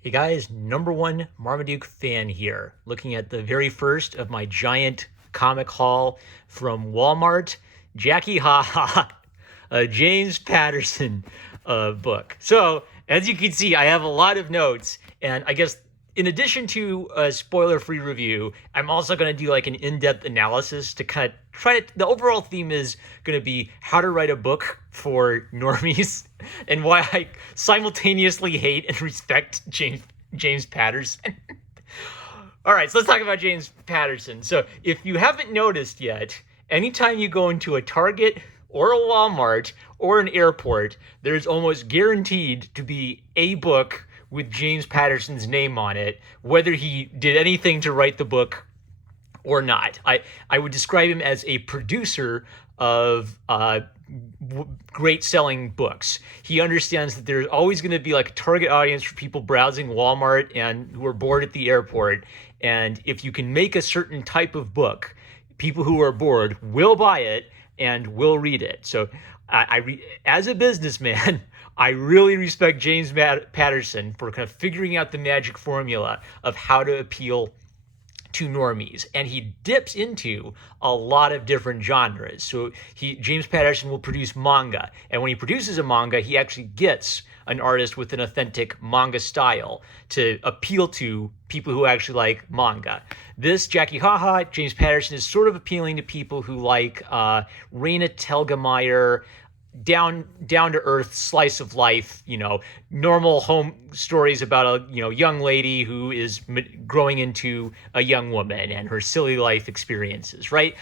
Hey guys, number one Marmaduke fan here, looking at the very first of my giant comic haul from Walmart. Jacky, ha ha, a James Patterson book. So, as you can see, I have a lot of notes, and I guess in addition to a spoiler-free review, I'm also going to do like an in-depth analysis to kind of try to. The overall theme is going to be how to write a book for normies and why I simultaneously hate and respect James Patterson. All right, so let's talk about James Patterson. So, if you haven't noticed yet, anytime you go into a Target or a Walmart or an airport, there's almost guaranteed to be a book with James Patterson's name on it, whether he did anything to write the book or not. I would describe him as a producer of great selling books. He understands that there's always going to be like a target audience for people browsing Walmart and who are bored at the airport. And if you can make a certain type of book, people who are bored will buy it and will read it. So as a businessman, I really respect James Patterson for kind of figuring out the magic formula of how to appeal to normies, and he dips into a lot of different genres. So James Patterson will produce manga, and when he produces a manga, he actually gets an artist with an authentic manga style to appeal to people who actually like manga. This Jacky Haha, James Patterson is sort of appealing to people who like Raina Telgemeier, down to earth slice of life, normal home stories about a young lady who is growing into a young woman and her silly life experiences, right?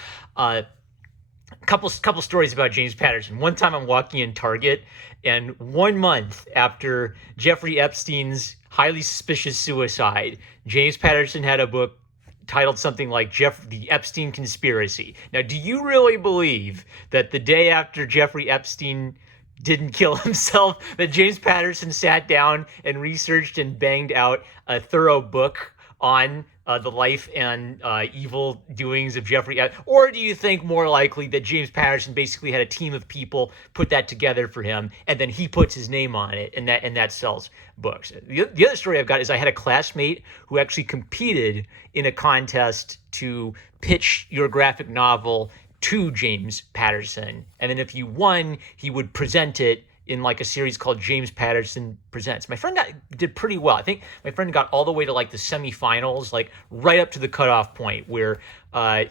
Couple stories about James Patterson. One time I'm walking in Target, and 1 month after Jeffrey Epstein's highly suspicious suicide, James Patterson had a book titled something like The Epstein Conspiracy. Now, do you really believe that the day after Jeffrey Epstein didn't kill himself, that James Patterson sat down and researched and banged out a thorough book on the life and evil doings of Jeffrey Epstein? Or do you think more likely that James Patterson basically had a team of people put that together for him, and then he puts his name on it, and that sells books? The other story I've got is I had a classmate who actually competed in a contest to pitch your graphic novel to James Patterson, and then if you won, he would present it in like a series called James Patterson Presents. My friend did pretty well. I think my friend got all the way to like the semifinals, like right up to the cutoff point where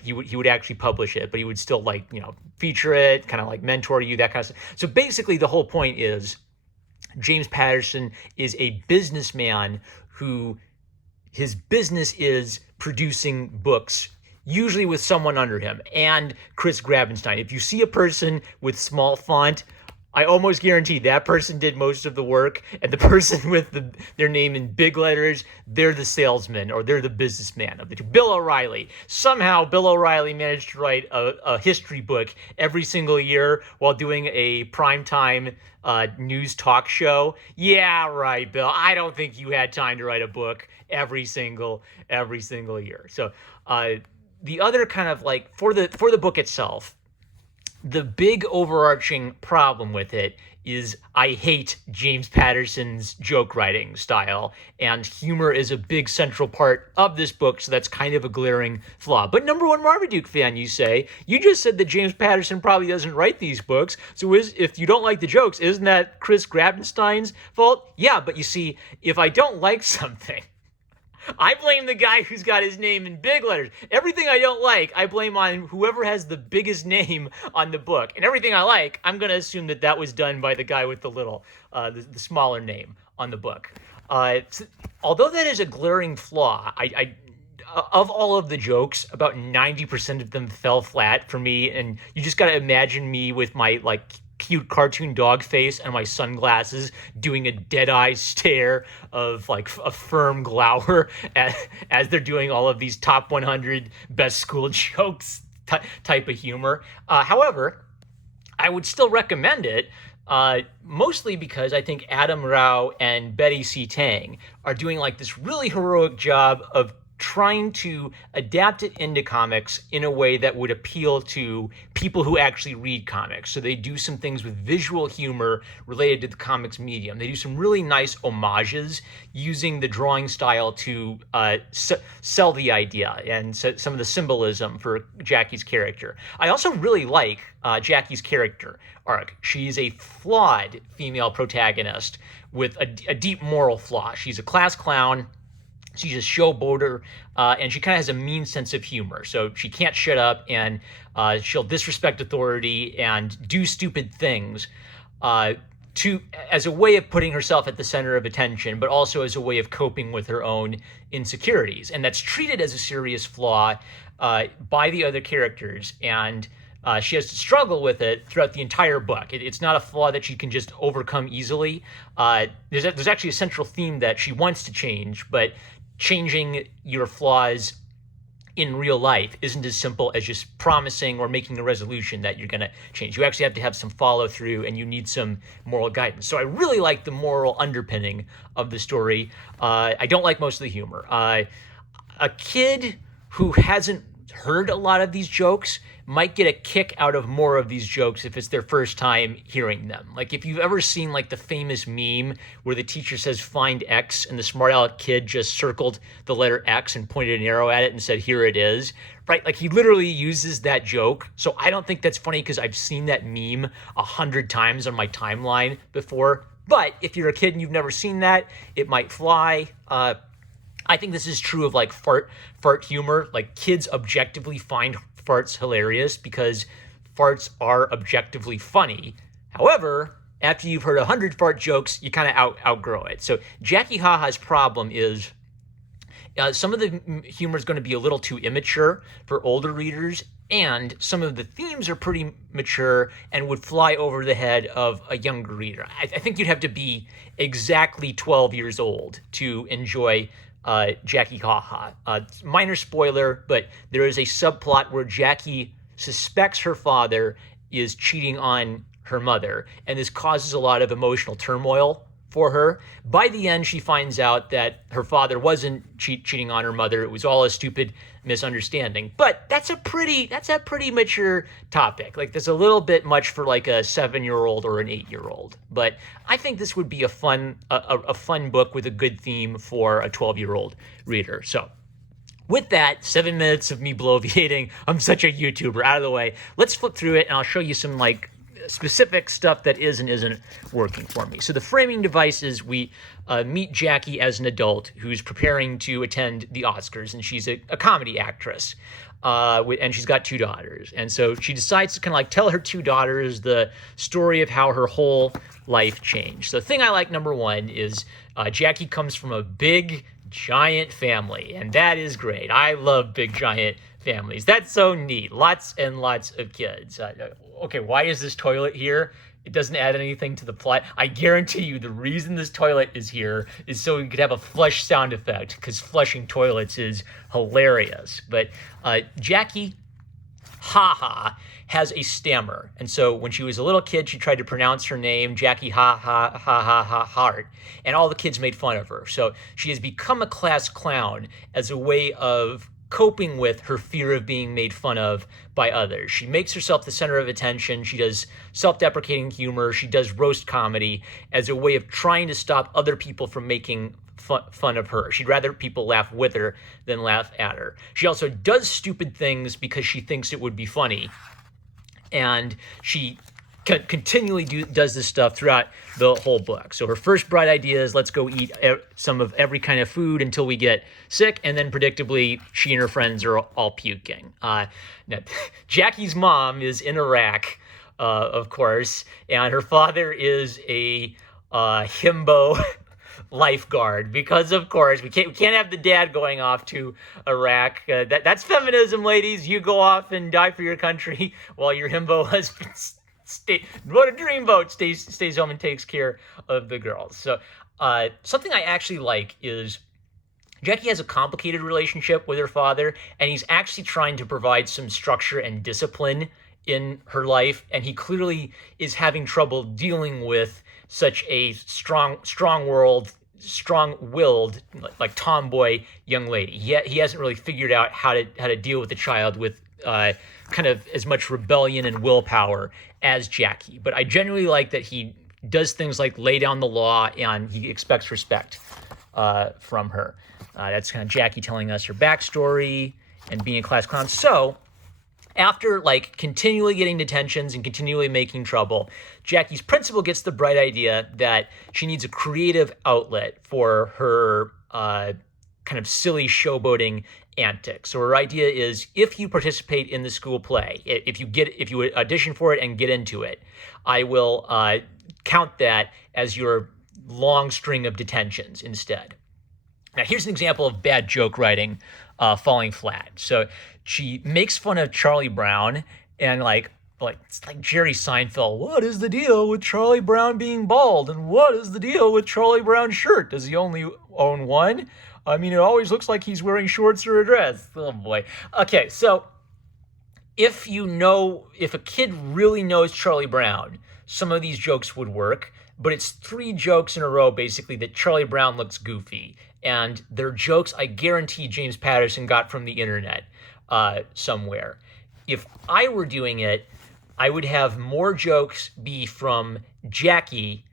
he would actually publish it, but he would still like, feature it, kind of like mentor you, that kind of stuff. So basically the whole point is James Patterson is a businessman who his business is producing books, usually with someone under him, and Chris Grabenstein. If you see a person with small font, I almost guarantee that person did most of the work, and the person with their name in big letters, they're the salesman or they're the businessman of the two. Bill O'Reilly. Somehow Bill O'Reilly managed to write a history book every single year while doing a primetime news talk show. Yeah, right, Bill. I don't think you had time to write a book every single year. So the other kind of like for the book itself, the big overarching problem with it is I hate James Patterson's joke writing style, and humor is a big central part of this book, so that's kind of a glaring flaw. But number one Marmaduke fan, you say, you just said that James Patterson probably doesn't write these books, so if you don't like the jokes, isn't that Chris Grabenstein's fault? Yeah, but you see, if I don't like something, I blame the guy who's got his name in big letters. Everything I don't like, I blame on whoever has the biggest name on the book. And everything I like, I'm going to assume that was done by the guy with the the smaller name on the book. Although that is a glaring flaw, of all of the jokes, about 90% of them fell flat for me. And you just got to imagine me with my cute cartoon dog face and my sunglasses doing a dead-eye stare of like a firm glower as they're doing all of these top 100 best school jokes type of humor. However, I would still recommend it, mostly because I think Adam Rao and Betty C. Tang are doing like this really heroic job of trying to adapt it into comics in a way that would appeal to people who actually read comics. So they do some things with visual humor related to the comics medium. They do some really nice homages using the drawing style to sell the idea and some of the symbolism for Jacky's character. I also really like Jacky's character arc. She's a flawed female protagonist with a deep moral flaw. She's a class clown. She's a showboater, and she kind of has a mean sense of humor. So she can't shut up, and she'll disrespect authority and do stupid things as a way of putting herself at the center of attention, but also as a way of coping with her own insecurities. And that's treated as a serious flaw by the other characters, and she has to struggle with it throughout the entire book. It's not a flaw that she can just overcome easily. There's actually a central theme that she wants to change, but changing your flaws in real life isn't as simple as just promising or making a resolution that you're going to change. You actually have to have some follow through, and you need some moral guidance. So I really like the moral underpinning of the story. I don't like most of the humor. A kid who hasn't heard a lot of these jokes might get a kick out of more of these jokes if it's their first time hearing them. Like if you've ever seen like the famous meme where the teacher says find X and the smart aleck kid just circled the letter X and pointed an arrow at it and said here it is, right? Like he literally uses that joke. So I don't think that's funny because I've seen that meme 100 times on my timeline before. But if you're a kid and you've never seen that, it might fly. I think this is true of like fart humor. Like kids objectively find farts hilarious because farts are objectively funny. However, after you've heard 100 fart jokes, you kind of outgrow it. So Jacky Haha's problem is some of the humor is going to be a little too immature for older readers, and some of the themes are pretty mature and would fly over the head of a younger reader. I think you'd have to be exactly 12 years old to enjoy Jacky Haha. Minor spoiler, but there is a subplot where Jacky suspects her father is cheating on her mother, and this causes a lot of emotional turmoil for her. By the end, she finds out that her father wasn't cheating on her mother. It was all a stupid misunderstanding. But that's a pretty mature topic. Like there's a little bit much for like a 7-year-old or an 8-year-old. But I think this would be a fun book with a good theme for a 12-year-old reader. So with that, 7 minutes of me bloviating. I'm such a YouTuber. Out of the way. Let's flip through it, and I'll show you some like specific stuff that is and isn't working for me. So the framing device is we meet Jacky as an adult who's preparing to attend the Oscars, and she's a comedy actress, and she's got 2 daughters. And so she decides to kind of like tell her 2 daughters the story of how her whole life changed. So the thing I like, number one, is Jacky comes from a big, giant family, and that is great. I love big, giant families. That's so neat. Lots and lots of kids. Okay, why is this toilet here? It doesn't add anything to the plot. I guarantee you the reason this toilet is here is so we could have a flush sound effect, because flushing toilets is hilarious. But Jacky Haha has a stammer. And so when she was a little kid, she tried to pronounce her name, Jacky Ha Ha Ha Ha Ha Heart, and all the kids made fun of her. So she has become a class clown as a way of coping with her fear of being made fun of by others. She makes herself the center of attention. She does self-deprecating humor. She does roast comedy as a way of trying to stop other people from making fun of her. She'd rather people laugh with her than laugh at her. She also does stupid things because she thinks it would be funny. And she continually does this stuff throughout the whole book. So her first bright idea is let's go eat some of every kind of food until we get sick, and then predictably she and her friends are all puking. Now, Jacky's mom is in Iraq, of course, and her father is a himbo lifeguard, because of course we can't have the dad going off to Iraq. That's feminism, ladies. You go off and die for your country while your himbo husband what a dreamboat stays home and takes care of the girls. So something I actually like is Jacky has a complicated relationship with her father, and he's actually trying to provide some structure and discipline in her life, and he clearly is having trouble dealing with such a strong-willed strong-willed, like tomboy young lady. He hasn't really figured out how to deal with the child with kind of as much rebellion and willpower as Jacky. But I genuinely like that he does things like lay down the law and he expects respect from her. That's kind of Jacky telling us her backstory and being a class clown. So after like continually getting detentions and continually making trouble, Jacky's principal gets the bright idea that she needs a creative outlet for her kind of silly showboating antics. So her idea is, if you participate in the school play, if you audition for it and get into it, I will count that as your long string of detentions instead. Now, here's an example of bad joke writing falling flat. So she makes fun of Charlie Brown and it's like Jerry Seinfeld. What is the deal with Charlie Brown being bald? And what is the deal with Charlie Brown's shirt? Does he only own one? I mean, it always looks like he's wearing shorts or a dress. Oh boy. Okay, so if a kid really knows Charlie Brown, some of these jokes would work, but it's 3 jokes in a row, basically, that Charlie Brown looks goofy. And they're jokes I guarantee James Patterson got from the internet somewhere. If I were doing it, I would have more jokes be from Jacky,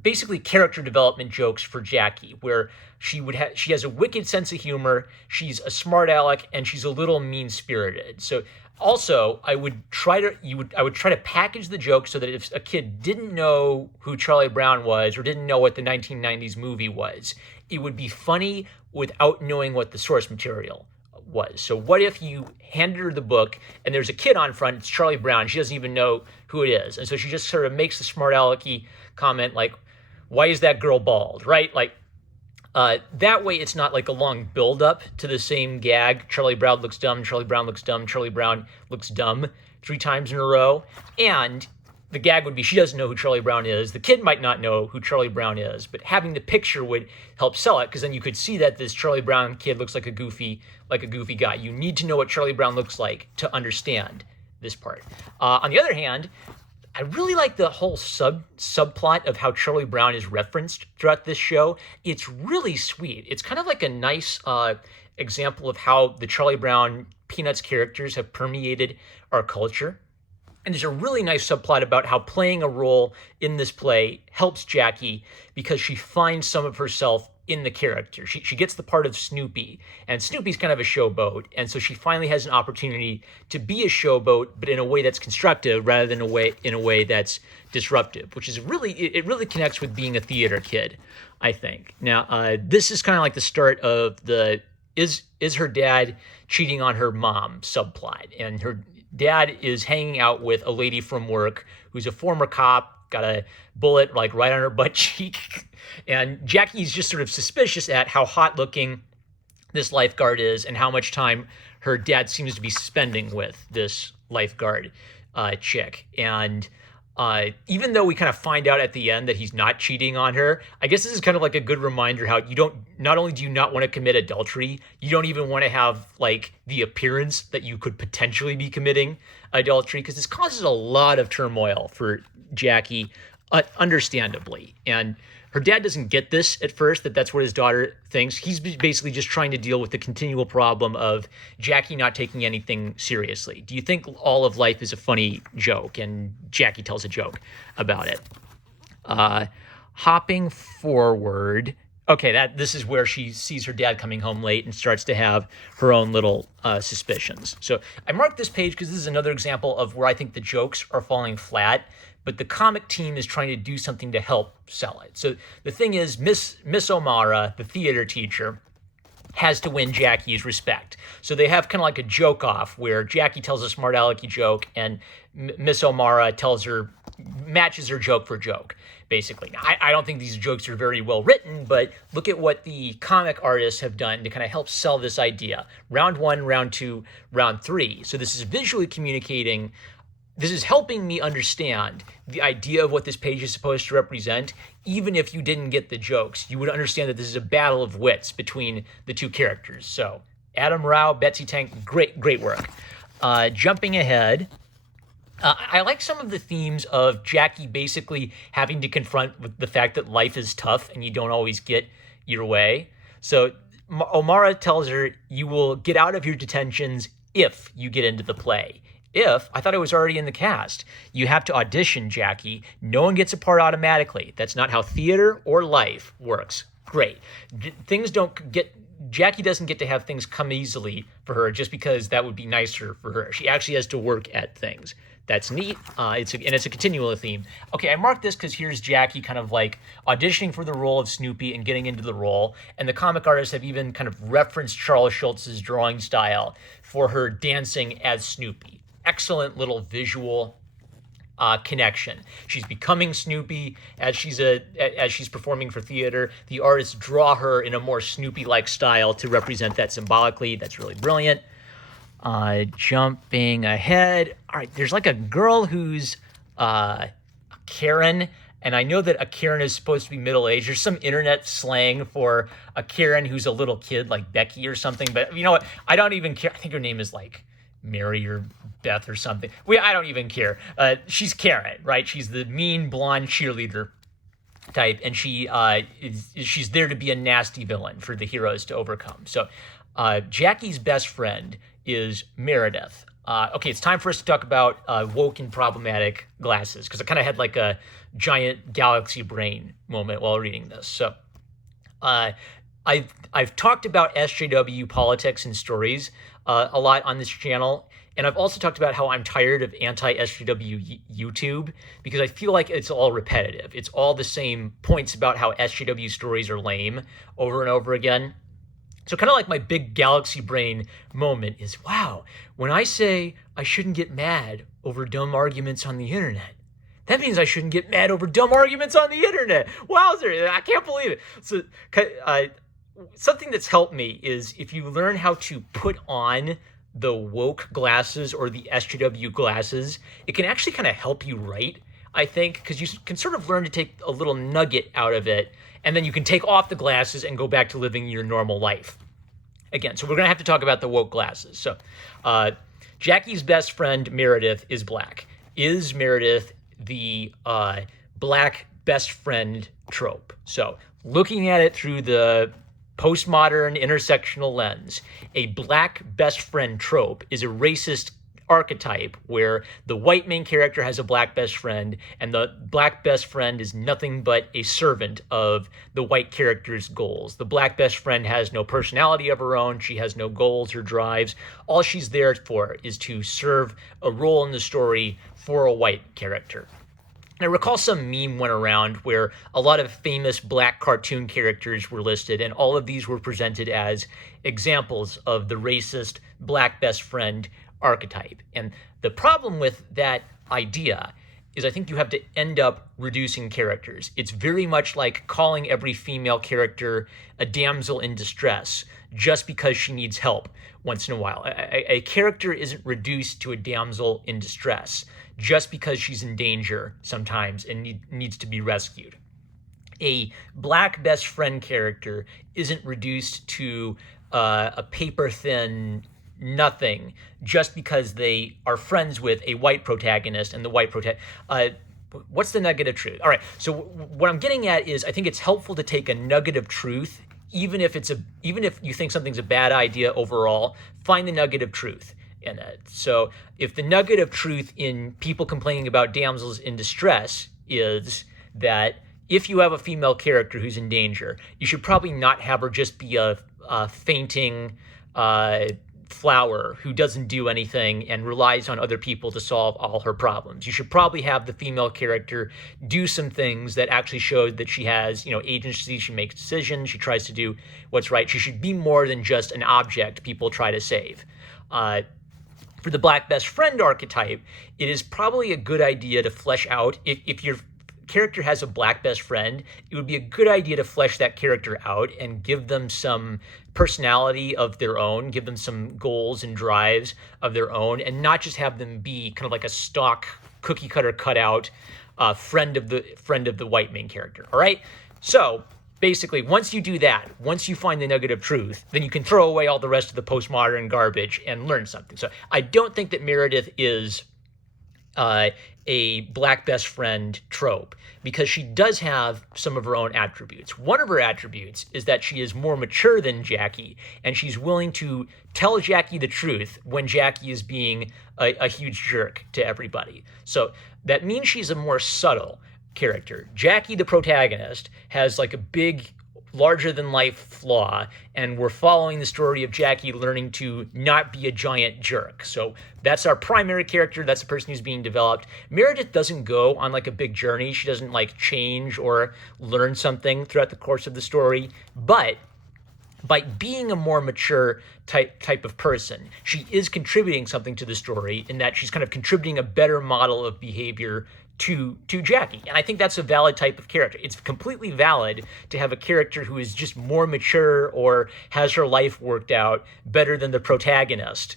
basically character development jokes for Jacky, where she has a wicked sense of humor, she's a smart aleck, and she's a little mean-spirited. So also, I would try to package the joke so that if a kid didn't know who Charlie Brown was or didn't know what the 1990s movie was, it would be funny without knowing what the source material was. So what if you handed her the book and there's a kid on front, it's Charlie Brown, she doesn't even know who it is. And so she just sort of makes the smart alecky comment like, why is that girl bald, right? Like, that way it's not like a long build-up to the same gag. Charlie Brown looks dumb, Charlie Brown looks dumb, Charlie Brown looks dumb 3 times in a row. And the gag would be she doesn't know who Charlie Brown is. The kid might not know who Charlie Brown is, but having the picture would help sell it, because then you could see that this Charlie Brown kid looks like a goofy guy. You need to know what Charlie Brown looks like to understand this part. On the other hand, I really like the whole subplot of how Charlie Brown is referenced throughout this show. It's really sweet. It's kind of like a nice example of how the Charlie Brown Peanuts characters have permeated our culture. And there's a really nice subplot about how playing a role in this play helps Jacky because she finds some of herself in the character. She gets the part of Snoopy, and Snoopy's kind of a showboat, and so she finally has an opportunity to be a showboat, but in a way that's constructive rather than in a way that's disruptive, which is it really connects with being a theater kid, I think. Now, this is kind of like the start of the is her dad cheating on her mom subplot, and her dad is hanging out with a lady from work who's a former cop, got a bullet like right on her butt cheek. And Jacky's just sort of suspicious at how hot looking this lifeguard is and how much time her dad seems to be spending with this lifeguard chick. And even though we kind of find out at the end that he's not cheating on her, I guess this is kind of like a good reminder how not only do you not want to commit adultery, you don't even want to have like the appearance that you could potentially be committing adultery, because this causes a lot of turmoil for Jacky, understandably. And her dad doesn't get this at first, that's what his daughter thinks. He's basically just trying to deal with the continual problem of Jacky not taking anything seriously. Do you think all of life is a funny joke? And Jacky tells a joke about it. Hopping forward. Okay, this is where she sees her dad coming home late and starts to have her own little suspicions. So I marked this page because this is another example of where I think the jokes are falling flat, but the comic team is trying to do something to help sell it. So the thing is, Miss O'Mara, the theater teacher, has to win Jacky's respect. So they have kind of like a joke off where Jacky tells a smart alecky joke and Miss O'Mara matches her joke for joke, basically. Now, I don't think these jokes are very well written, but look at what the comic artists have done to kind of help sell this idea. Round 1, round 2, round 3. So this is visually communicating. This is helping me understand the idea of what this page is supposed to represent. Even if you didn't get the jokes, you would understand that this is a battle of wits between the two characters. So Adam Rao, Betsy Tank, great work. Jumping ahead, I like some of the themes of Jacky basically having to confront with the fact that life is tough and you don't always get your way. So Omara tells her, you will get out of your detentions if you get into the play. I thought it was already in the cast. You have to audition, Jacky. No one gets a part automatically. That's not how theater or life works. Great. Things don't get... Jacky doesn't get to have things come easily for her just because that would be nicer for her. She actually has to work at things. That's neat. It's a continual theme. Okay, I marked this because here's Jacky kind of like auditioning for the role of Snoopy and getting into the role. And the comic artists have even kind of referenced Charles Schultz's drawing style for her dancing as Snoopy. Excellent little visual connection. She's becoming Snoopy as she's performing for theater. The artists draw her in a more Snoopy-like style to represent that symbolically. That's really brilliant. Jumping ahead. All right, there's like a girl who's a Karen, and I know that a Karen is supposed to be middle-aged. There's some internet slang for a Karen who's a little kid, like Becky or something, but you know what? I don't even care. I think her name is like Mary or Beth or something. I don't even care. She's Karen, right? She's the mean blonde cheerleader type, and she's there to be a nasty villain for the heroes to overcome. So Jacky's best friend is Meredith. Okay, it's time for us to talk about woke and problematic glasses, because I kind of had like a giant galaxy brain moment while reading this. So I've talked about SJW politics and stories a lot on this channel, and I've also talked about how I'm tired of anti-SJW YouTube because I feel like it's all repetitive. It's all the same points about how SJW stories are lame over and over again. So kind of like my big galaxy brain moment is, wow, when I say I shouldn't get mad over dumb arguments on the internet, that means I shouldn't get mad over dumb arguments on the internet. Wowzer, I can't believe it. So something that's helped me is if you learn how to put on the woke glasses or the SJW glasses, it can actually kind of help you write, I think, because you can sort of learn to take a little nugget out of it, and then you can take off the glasses and go back to living your normal life again. So we're going to have to talk about the woke glasses. So Jacky's best friend, Meredith, is black. Is Meredith the black best friend trope? So looking at it through the postmodern intersectional lens, a black best friend trope is a racist archetype where the white main character has a black best friend and the black best friend is nothing but a servant of the white character's goals. The black best friend has no personality of her own. She has no goals or drives. All she's there for is to serve a role in the story for a white character. I recall some meme went around where a lot of famous black cartoon characters were listed, and all of these were presented as examples of the racist black best friend archetype. And the problem with that idea is I think you have to end up reducing characters. It's very much like calling every female character a damsel in distress just because she needs help once in a while. A character isn't reduced to a damsel in distress just because she's in danger sometimes and needs to be rescued. A black best friend character isn't reduced to a paper-thin nothing just because they are friends with a white protagonist and the white what's the nugget of truth? All right, so what I'm getting at is I think it's helpful to take a nugget of truth, even if you think something's a bad idea overall, find the nugget of truth in it. So if the nugget of truth in people complaining about damsels in distress is that if you have a female character who's in danger, you should probably not have her just be a fainting flower who doesn't do anything and relies on other people to solve all her problems. You should probably have the female character do some things that actually show that she has, agency. She makes decisions. She tries to do what's right. She should be more than just an object people try to save. For the black best friend archetype, it is probably a good idea to flesh out, if your character has a black best friend, it would be a good idea to flesh that character out and give them some personality of their own, give them some goals and drives of their own, and not just have them be kind of like a stock cookie cutter cutout friend of the white main character. All right, so basically, once you do that, once you find the nugget of truth, then you can throw away all the rest of the postmodern garbage and learn something. So I don't think that Meredith is a black best friend trope, because she does have some of her own attributes. One of her attributes is that she is more mature than Jacky, and she's willing to tell Jacky the truth when Jacky is being a huge jerk to everybody. So that means she's a more subtle character. Jacky, the protagonist, has like a big, larger than life flaw, and we're following the story of Jacky learning to not be a giant jerk. So that's our primary character. That's the person who's being developed. Meredith doesn't go on like a big journey. She doesn't like change or learn something throughout the course of the story, but by being a more mature type of person, she is contributing something to the story, in that she's kind of contributing a better model of behavior to Jacky. And I think that's a valid type of character. It's completely valid to have a character who is just more mature or has her life worked out better than the protagonist.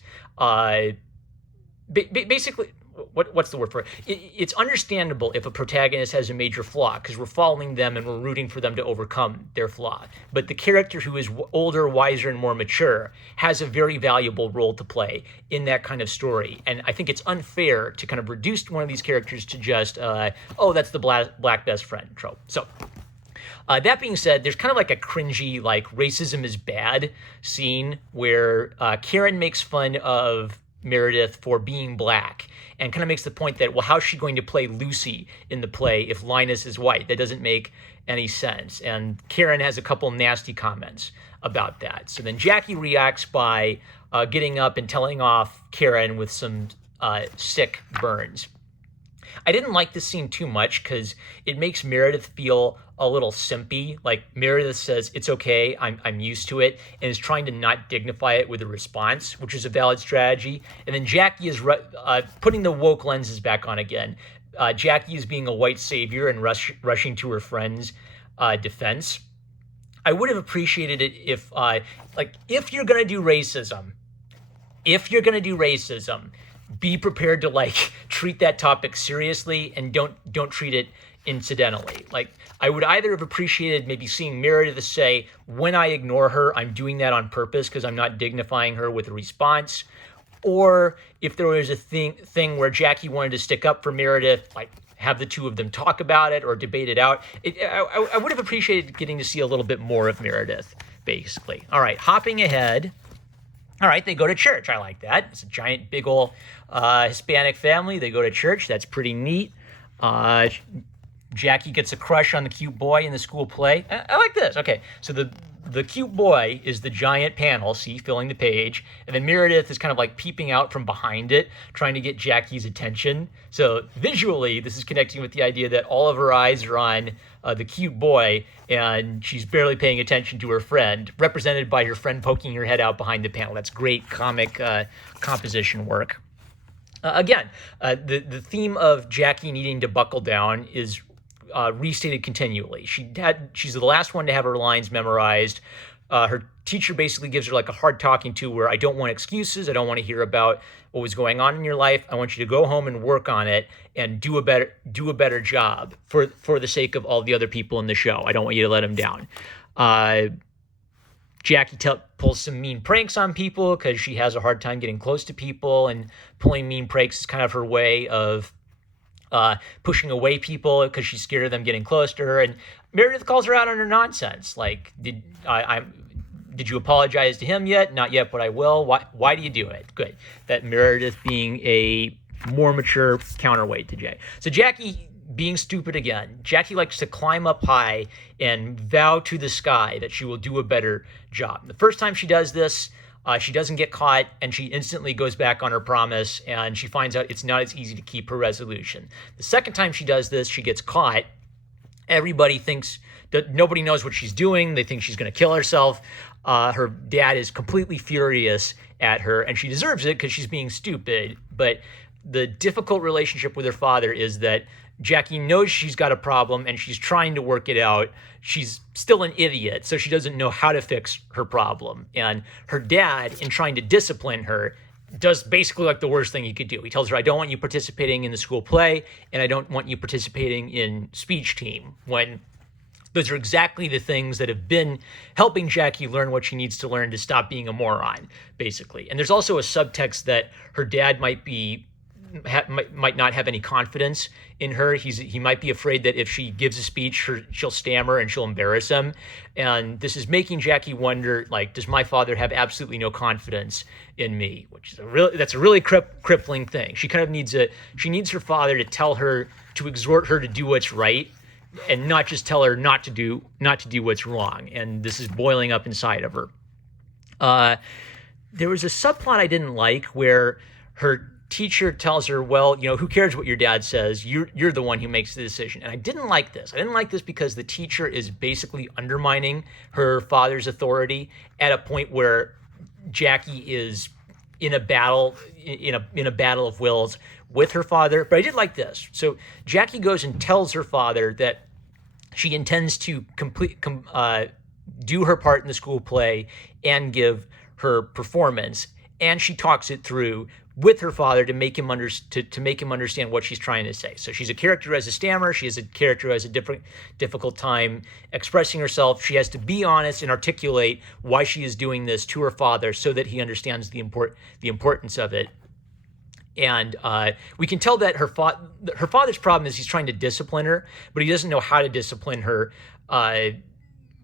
Basically, what's the word for it? It's understandable if a protagonist has a major flaw, because we're following them and we're rooting for them to overcome their flaw. But the character who is older, wiser, and more mature has a very valuable role to play in that kind of story. And I think it's unfair to kind of reduce one of these characters to just, that's the black best friend trope. So that being said, there's kind of like a cringy, like, racism is bad scene where Karen makes fun of Meredith for being black, and kind of makes the point that, well, how's she going to play Lucy in the play if Linus is white? That doesn't make any sense. And Karen has a couple nasty comments about that. So then Jacky reacts by getting up and telling off Karen with some sick burns. I didn't like this scene too much because it makes Meredith feel a little simpy. Like, Meredith says, it's okay, I'm used to it, and is trying to not dignify it with a response, which is a valid strategy. And then Jacky is putting the woke lenses back on again. Jacky is being a white savior and rushing to her friend's defense. I would have appreciated it if you're going to do racism, be prepared to like treat that topic seriously, and don't treat it incidentally. Like, I would either have appreciated maybe seeing Meredith say, when I ignore her, I'm doing that on purpose because I'm not dignifying her with a response. Or if there was a thing where Jacky wanted to stick up for Meredith, like have the two of them talk about it or debate it out. I would have appreciated getting to see a little bit more of Meredith, basically. All right, hopping ahead. All right, they go to church. I like that. It's a giant, big old Hispanic family. They go to church. That's pretty neat. Jacky gets a crush on the cute boy in the school play. I like this. Okay, so the cute boy is the giant panel, see, filling the page. And then Meredith is kind of like peeping out from behind it, trying to get Jacky's attention. So visually, this is connecting with the idea that all of her eyes are on the cute boy, and she's barely paying attention to her friend, represented by her friend poking her head out behind the panel. That's great comic composition work. Again, the theme of Jacky needing to buckle down is restated continually. She's the last one to have her lines memorized. Her teacher basically gives her like a hard talking to, where I don't want excuses. I don't want to hear about what was going on in your life. I want you to go home and work on it and do a better job for the sake of all the other people in the show. I don't want you to let them down. Jacky pulls some mean pranks on people because she has a hard time getting close to people, and pulling mean pranks is kind of her way of pushing away people because she's scared of them getting close to her. And Meredith calls her out on her nonsense. Like, did you apologize to him yet? Not yet, but I will. Why do you do it? Good. That Meredith being a more mature counterweight to Jay. So Jacky being stupid again. Jacky likes to climb up high and vow to the sky that she will do a better job. The first time she does this, she doesn't get caught, and she instantly goes back on her promise, and she finds out it's not as easy to keep her resolution. The second time she does this, she gets caught. Everybody thinks that nobody knows what she's doing. They think she's going to kill herself. Her dad is completely furious at her, and she deserves it because she's being stupid. But the difficult relationship with her father is that Jacky knows she's got a problem and she's trying to work it out. She's still an idiot, so she doesn't know how to fix her problem. And her dad, in trying to discipline her, does basically like the worst thing he could do. He tells her, I don't want you participating in the school play, and I don't want you participating in speech team, when those are exactly the things that have been helping Jacky learn what she needs to learn to stop being a moron, basically. And there's also a subtext that her dad might be might not have any confidence in her. He might be afraid that if she gives a speech, she'll stammer and she'll embarrass him. And this is making Jacky wonder, like, does my father have absolutely no confidence in me? Which is that's a really crippling thing. She kind of needs her father to tell her, to exhort her to do what's right, and not just tell her not to do what's wrong. And this is boiling up inside of her. There was a subplot I didn't like where her teacher tells her, well, who cares what your dad says? You're the one who makes the decision. And I didn't like this. I didn't like this because the teacher is basically undermining her father's authority at a point where Jacky is in a battle of wills with her father. But I did like this. So Jacky goes and tells her father that she intends to do her part in the school play and give her performance, and she talks it through with her father to make him understand what she's trying to say. So she's a character who has a stammer. She is a character who has a difficult time expressing herself. She has to be honest and articulate why she is doing this to her father so that he understands the importance of it. And we can tell that her father's problem is he's trying to discipline her, but he doesn't know how to discipline her.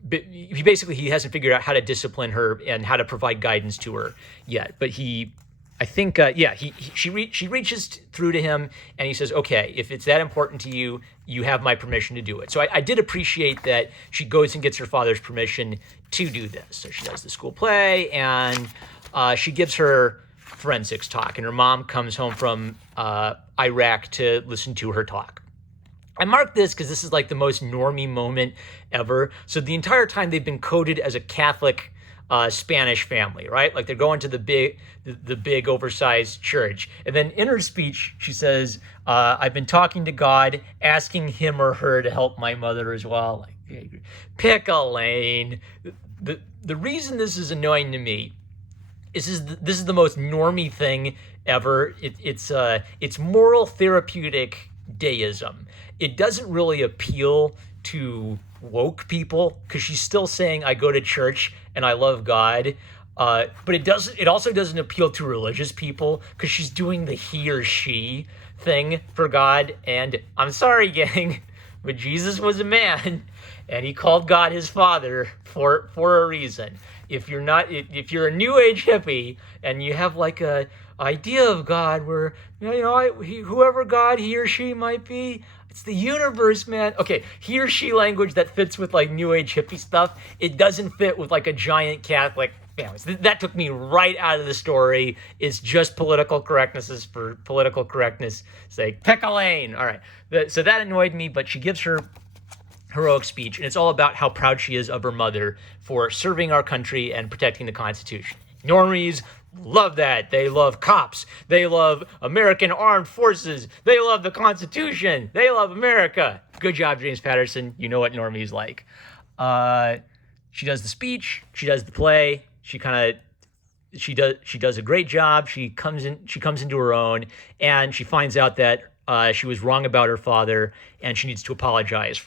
He hasn't figured out how to discipline her and how to provide guidance to her yet. But she reaches through to him and he says, okay, if it's that important to you, you have my permission to do it. So I did appreciate that she goes and gets her father's permission to do this. So she does the school play and she gives her forensics talk, and her mom comes home from Iraq to listen to her talk. I marked this because this is like the most normie moment ever. So the entire time they've been coded as a Catholic Spanish family, right? Like they're going to the big oversized church. And then in her speech, she says, I've been talking to God, asking him or her to help my mother as well. Like, pick a lane. The reason this is annoying to me is this is the most normie thing ever. It's moral therapeutic deism. It doesn't really appeal to woke people because she's still saying I go to church and I love God, but it also doesn't appeal to religious people because she's doing the he or she thing for God. And I'm sorry, gang, but Jesus was a man and he called God his father for a reason. If you're a new age hippie and you have like a idea of God where whoever God he or she might be, it's the universe, man. Okay, he or she language that fits with like new age hippie stuff. It doesn't fit with like a giant Catholic family. That took me right out of the story. It's just political correctnesses for political correctness' sake. Pick a lane. All right. So that annoyed me, but she gives her heroic speech, and it's all about how proud she is of her mother for serving our country and protecting the Constitution. Normies love that. They love cops. They love American armed forces. They love the Constitution. They love America. Good job, James Patterson. You know what normies like. She does the speech. She does the play. She does a great job. She comes into her own, and she finds out that she was wrong about her father, and she needs to apologize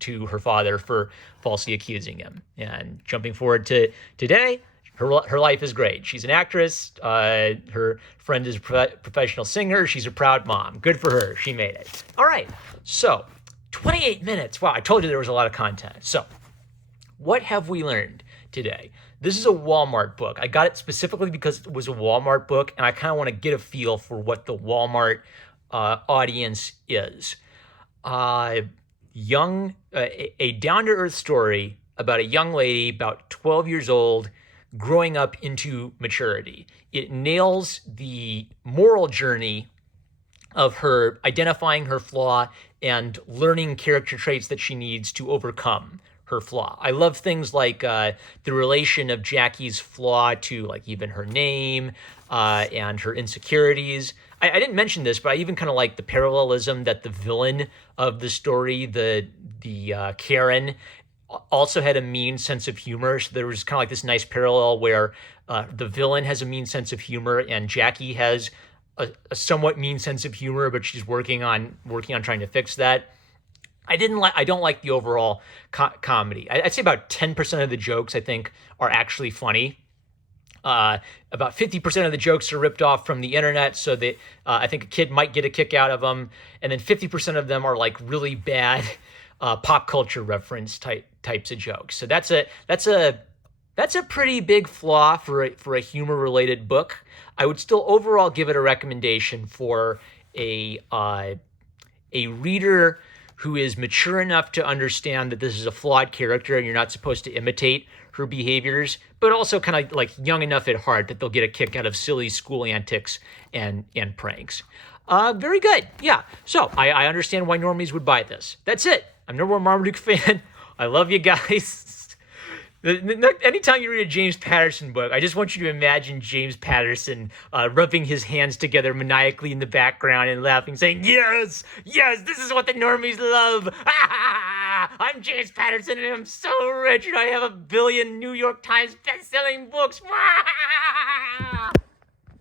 to her father for falsely accusing him. And jumping forward to today, her life is great. She's an actress. Her friend is a professional singer. She's a proud mom. Good for her. She made it. All right. So 28 minutes. Wow. I told you there was a lot of content. So what have we learned today? This is a Walmart book. I got it specifically because it was a Walmart book, and I kind of want to get a feel for what the Walmart audience is. A down-to-earth story about a young lady, about 12 years old, growing up into maturity. It nails the moral journey of her identifying her flaw and learning character traits that she needs to overcome her flaw. I love things like the relation of Jacky's flaw to like even her name and her insecurities. I didn't mention this, but I even kind of like the parallelism that the villain of the story, the Karen, also had a mean sense of humor. So there was kind of like this nice parallel where the villain has a mean sense of humor and Jacky has a somewhat mean sense of humor, but she's working on trying to fix that. I don't like the overall comedy. I'd say about 10% of the jokes I think are actually funny. About 50% of the jokes are ripped off from the internet, so that I think a kid might get a kick out of them. And then 50% of them are like really bad pop culture reference types of jokes. So that's a pretty big flaw for a humor related book. I would still overall give it a recommendation for a reader who is mature enough to understand that this is a flawed character and you're not supposed to imitate her behaviors, but also kind of like young enough at heart that they'll get a kick out of silly school antics and pranks. Very good. Yeah. So I understand why normies would buy this. That's it. I'm no more Marmaduke fan. I love you guys. Anytime you read a James Patterson book, I just want you to imagine James Patterson rubbing his hands together maniacally in the background and laughing, saying, "Yes, yes, this is what the normies love. I'm James Patterson and I'm so rich and I have 1 billion New York Times best-selling books."